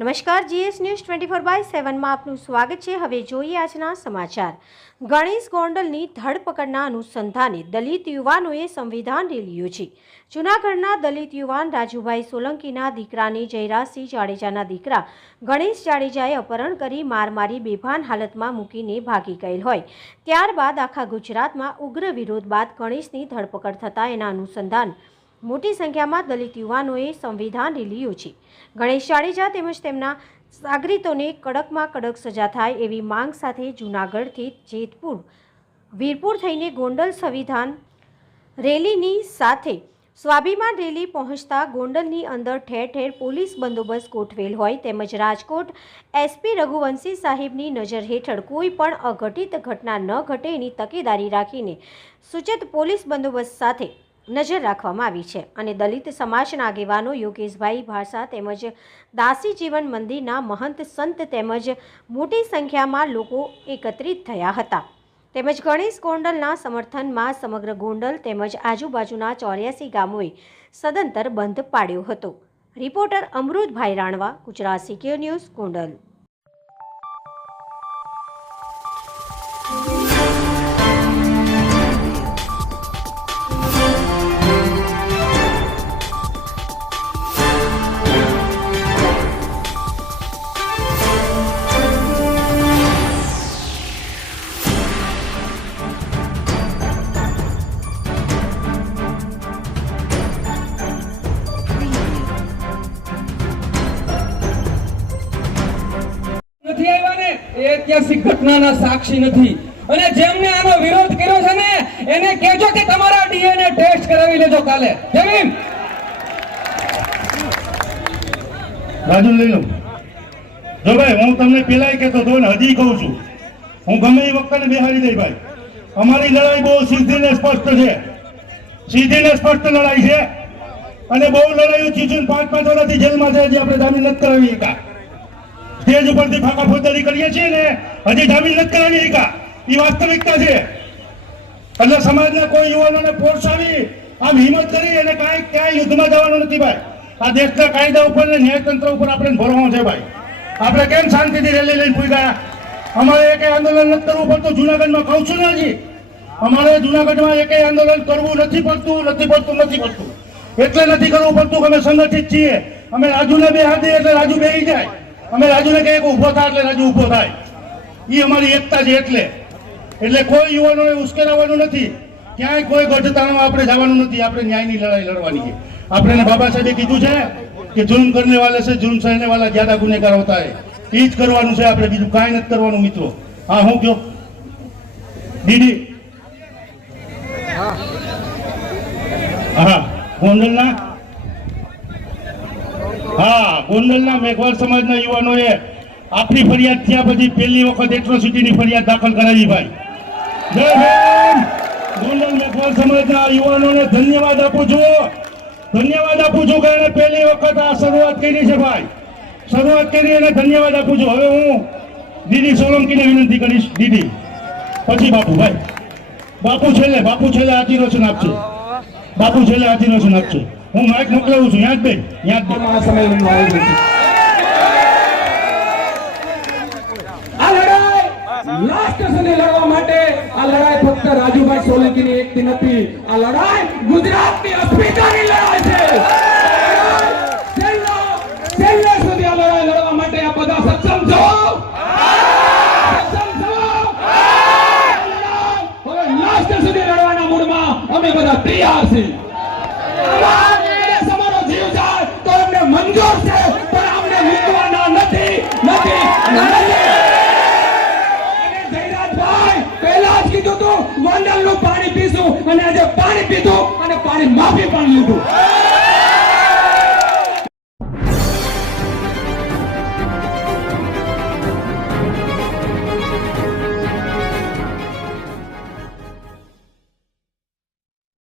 નમસ્કાર, GS news 24/7 માં આપનું સ્વાગત છે। હવે જોઈએ આજના સમાચાર। ગણેશ ગોંડલની ધરપકડના અનુસંધાને દલિત યુવાનોએ સંવિધાન રેલી યોજી। જૂનાગઢના દલિત યુવાન રાજુભાઈ સોલંકીના દીકરાને જયરાજસિંહ જાડેજાના દીકરા ગણેશ જાડેજાએ અપહરણ કરી માર મારી બેભાન હાલતમાં મૂકીને ભાગી ગયેલ હોય ત્યારબાદ આખા ગુજરાતમાં ઉગ્ર વિરોધ બાદ ગણેશની ધરપકડ થતાં એના અનુસંધાન મોટી સંખ્યામાં દલિત યુવાનોએ સંવિધાન રેલી યોજી। ગણેશ જાડેજા તેમજ તેમના સાગરીતોને કડકમાં કડક સજા થાય એવી માંગ સાથે જૂનાગઢથી જેતપુર વીરપુર થઈને ગોંડલ સંવિધાન રેલીની સાથે સ્વાભિમાન રેલી પહોંચતા ગોંડલની અંદર ઠેર ઠેર પોલીસ બંદોબસ્ત ગોઠવેલ હોય તેમજ રાજકોટ એસપી રઘુવંશી સાહેબની નજર હેઠળ કોઈ પણ અઘટિત ઘટના ન ઘટે એની તકેદારી રાખીને સૂચિત પોલીસ બંદોબસ્ત સાથે નજર રાખવામાં આવી છે અને દલિત સમાજના આગેવાનો યોગેશભાઈ ભાષા તેમજ દાસી જીવન મંદિરના મહંત સંત તેમજ મોટી સંખ્યામાં લોકો એકત્રિત થયા હતા તેમજ ગણેશ ગોંડલના સમર્થનમાં સમગ્ર ગોંડલ તેમજ આજુબાજુના 84 ગામોએ સદંતર બંધ પાડ્યો હતો। Reporter Amrutbhai Ranva, Gujarat secure news, Gondal. ऐतिहासिक घटनाना साक्षी નથી અને જેમને આનો વિરોધ કર્યો છે ને એને કહેજો કે તમારા ડીએનએ ટેસ્ટ કરાવી લેજો કાલે। જય ભીમ। રાજુ લઈ લો। જો ભાઈ હું તમને પહેલાય કહેતો હતો ને હજી કહું છું, હું ગમે એ વખતે બેહાડી દઈ ભાઈ, અમારી લડાઈ બહુ સીધી ને સ્પષ્ટ છે, સીધી ને સ્પષ્ટ લડાઈ છે અને બહુ લડાઈઓ ચીચું 5-5 વર્ષથી જેલમાં છે, હજી આપણે જામીન નથી કરાવી શકા। સ્ટેજ ઉપરથી ફાંકા ફોજદારી કરીએ છીએ ને હજી જામીન નથી કરાવી શકા, એ વાસ્તવિકતા છે। એટલે સમાજના કોઈ યુવાનોને પ્રોત્સાવી આમ હિંમત કરી અને ક્યાંય યુદ્ધમાં જવાનું નથી ભાઈ। આ દેશના કાયદા ઉપર ને ન્યાયતંત્ર ઉપર આપણે ભરવાનું છે ભાઈ। આપણે કેમ શાંતિથી રેલી લઈને પૂગ્યા? અમારે એક આંદોલન નથી કરવું પડતું। જૂનાગઢમાં કહું છું ને, હજી અમારે જૂનાગઢમાં એક આંદોલન કરવું નથી પડતું। એટલે નથી કરવું પડતું કે અમે સંગઠિત છીએ। અમે રાજુને બે હાથ દઈએ એટલે રાજુ બેહી જાય, અમે રાજુને કહીએ કે ઉભો થાય એટલે રાજુ ઉભો થાય। એ અમારી એકતા છે। એટલે કોઈ યુવાનોને ઉશ્કેરાવાનું નથી, ક્યાંય કોઈ ગઢતાણમાં આપણે જવાનું નથી। આપણે ન્યાયની લડાઈ લડવાની છે। આપણે બાબા સાહેબે કીધું છે કે જુલ્મ કરને વાલે છે જુલ્મ સહને વાલા જ્યાદા ગુનેગાર હોતા હે। એ જ કરવાનું છે આપણે, બીજું કાંઈ નથી કરવાનું મિત્રો। હા, હું કયો દીદી? હા, ગોંડલના મેઘવાળ સમાજના યુવાનોએ આપણી ફરિયાદ થયા પછી પહેલી વખત એટ્રોસિટીની ફરિયાદ દાખલ કરાવી ભાઈ। જય ભીમ। ગોંડલ મેઘવાળ સમાજના યુવાનોને ધન્યવાદ આપું છું કે એને પહેલી વખત આ શરૂઆત કરી છે ભાઈ। શરૂઆત કરી એને ધન્યવાદ આપું છું। હવે હું દીદી સોલંકીને વિનંતી કરીશ, દીદી પછી બાપુ ભાઈ। બાપુ છેલ્લે આશીર્વચન આપશે। બાપુ છેલ્લે આશીર્વચન આપશે। હું માઇક મોકલાવું છું। યાદ બે આ સમય આ લડાઈ લાસ્ટ સુધી લડવા માટે આ લડાઈ ફક્ત રાજુભાઈ સોલંકીની એકથી નથી, આ લડાઈ ગુજરાતની અસ્મિતાની લડાઈ છે। છેલ્લે સુધી આ લડાઈ લડવા માટે આ બધા સક્ષમ છો? હવે લાસ્ટ સુધી લડવાના મૂડમાં અમે બધા તૈયાર છીએ। મંજૂર છે પણ અમને મૂકવાના નથી। અને જયરાજભાઈ પહેલા જ કીધું તું ગોંડલનું પાણી પીશું અને આજે પાણી પીધું અને પાણી માફી પણ લીધું।